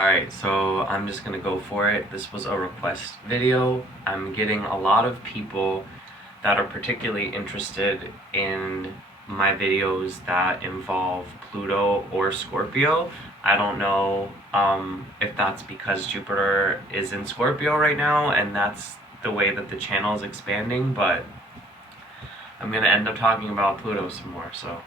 Alright, so I'm just gonna go for it. This was a request video. I'm getting a lot of people that are particularly interested in my videos that involve Pluto or Scorpio. I don't know if that's because Jupiter is in Scorpio right now and that's the way that the channel is expanding, but I'm gonna end up talking about Pluto some more, so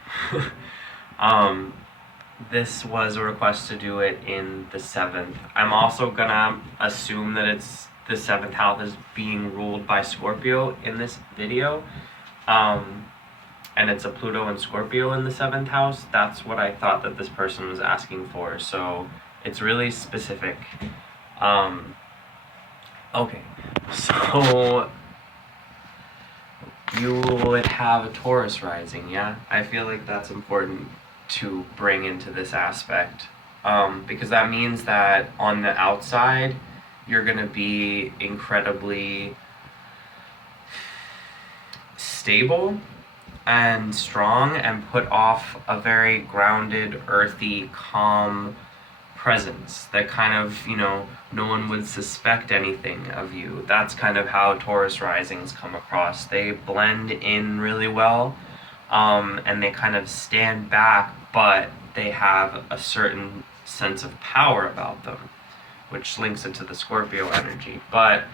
this was a request to do it in the 7th. I'm also gonna assume that it's the 7th house is being ruled by Scorpio in this video. And it's a Pluto and Scorpio in the 7th house. That's what I thought that this person was asking for. So it's really specific. Okay, so you would have a Taurus rising, yeah? I feel like that's important to bring into this aspect, because that means that on the outside you're going to be incredibly stable and strong and put off a very grounded, earthy, calm presence that kind of, no one would suspect anything of you. That's kind of how Taurus risings come across. They blend in really well, and they kind of stand back, but they have a certain sense of power about them, which links into the Scorpio energy. But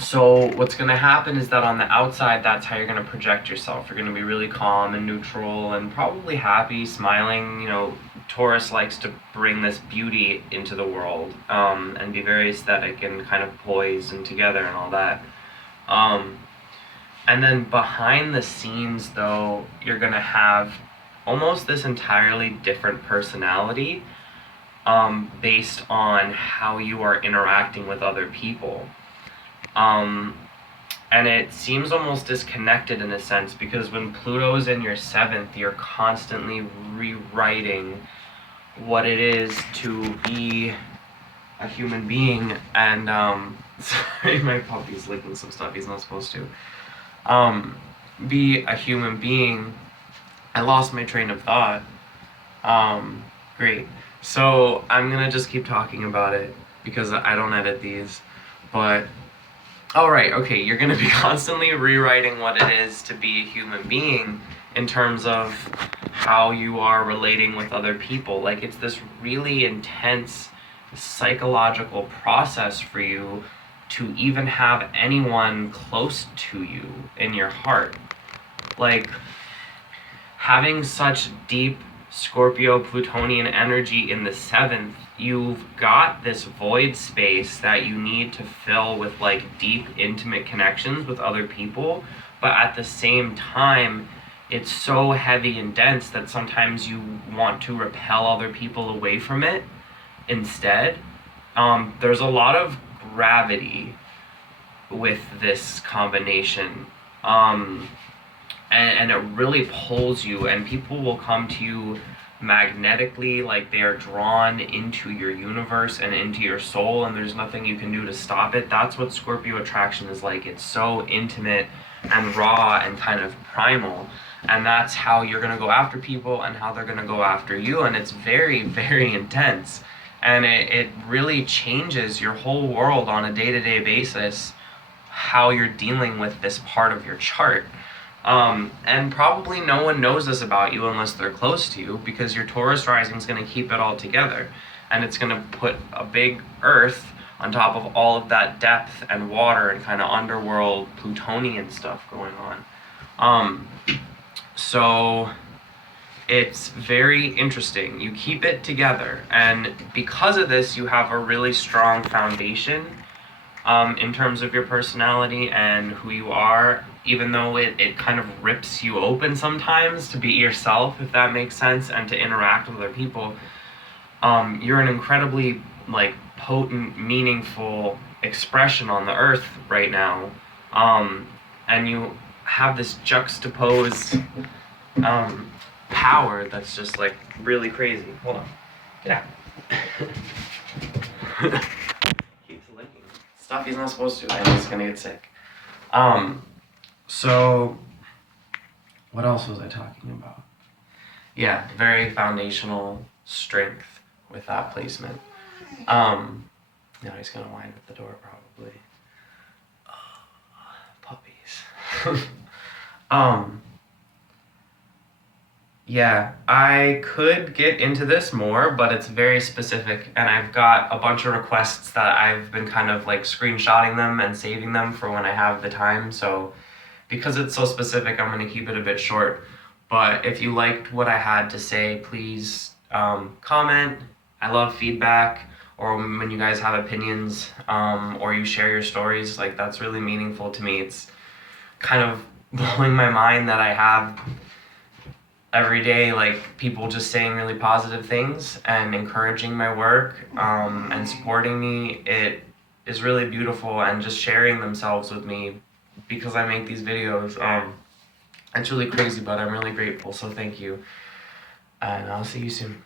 so what's going to happen is that on the outside, that's how you're going to project yourself. You're going to be really calm and neutral and probably happy, smiling. Taurus likes to bring this beauty into the world, and be very aesthetic and kind of poised and together and all that. And then behind the scenes, though, you're going to have almost this entirely different personality, based on how you are interacting with other people. And it seems almost disconnected in a sense, because when Pluto's in your 7th, you're constantly rewriting what it is to be a human being. And sorry, my puppy's licking some stuff he's not supposed to. Be a human being. I lost my train of thought. Great. So I'm gonna just keep talking about it because I don't edit these. But alright, okay, you're gonna be constantly rewriting what it is to be a human being in terms of how you are relating with other people. Like, it's this really intense psychological process for you to even have anyone close to you in your heart. Like, having such deep Scorpio Plutonian energy in the 7th, you've got this void space that you need to fill with like deep, intimate connections with other people, but at the same time, it's so heavy and dense that sometimes you want to repel other people away from it instead. There's a lot of gravity with this combination, and it really pulls you, and people will come to you magnetically, like they are drawn into your universe and into your soul, and there's nothing you can do to stop it. That's what Scorpio attraction is like. It's so intimate and raw and kind of primal, and that's how you're going to go after people and how they're going to go after you, and it's very, very intense. And it really changes your whole world on a day-to-day basis, how you're dealing with this part of your chart. And probably no one knows this about you unless they're close to you, because your Taurus rising is going to keep it all together. And it's going to put a big earth on top of all of that depth and water and kind of underworld Plutonian stuff going on. So it's very interesting. You keep it together, and because of this, you have a really strong foundation, in terms of your personality and who you are, even though it kind of rips you open sometimes to be yourself, if that makes sense, and to interact with other people. You're an incredibly like potent, meaningful expression on the earth right now, and you have this juxtaposed power that's just like really crazy. Hold on. Get out. Keeps licking stuff he's not supposed to, and he's gonna get sick. So what else was I talking about? Yeah, very foundational strength with that placement. Now he's gonna whine at the door probably. Puppies. Yeah, I could get into this more, but it's very specific, and I've got a bunch of requests that I've been kind of like screenshotting them and saving them for when I have the time. So because it's so specific, I'm going to keep it a bit short. But if you liked what I had to say, please comment. I love feedback, or when you guys have opinions, or you share your stories. Like, that's really meaningful to me. It's kind of blowing my mind that I have every day, like, people just saying really positive things and encouraging my work, and supporting me. It is really beautiful, and just sharing themselves with me because I make these videos. It's really crazy, but I'm really grateful, so thank you, and I'll see you soon.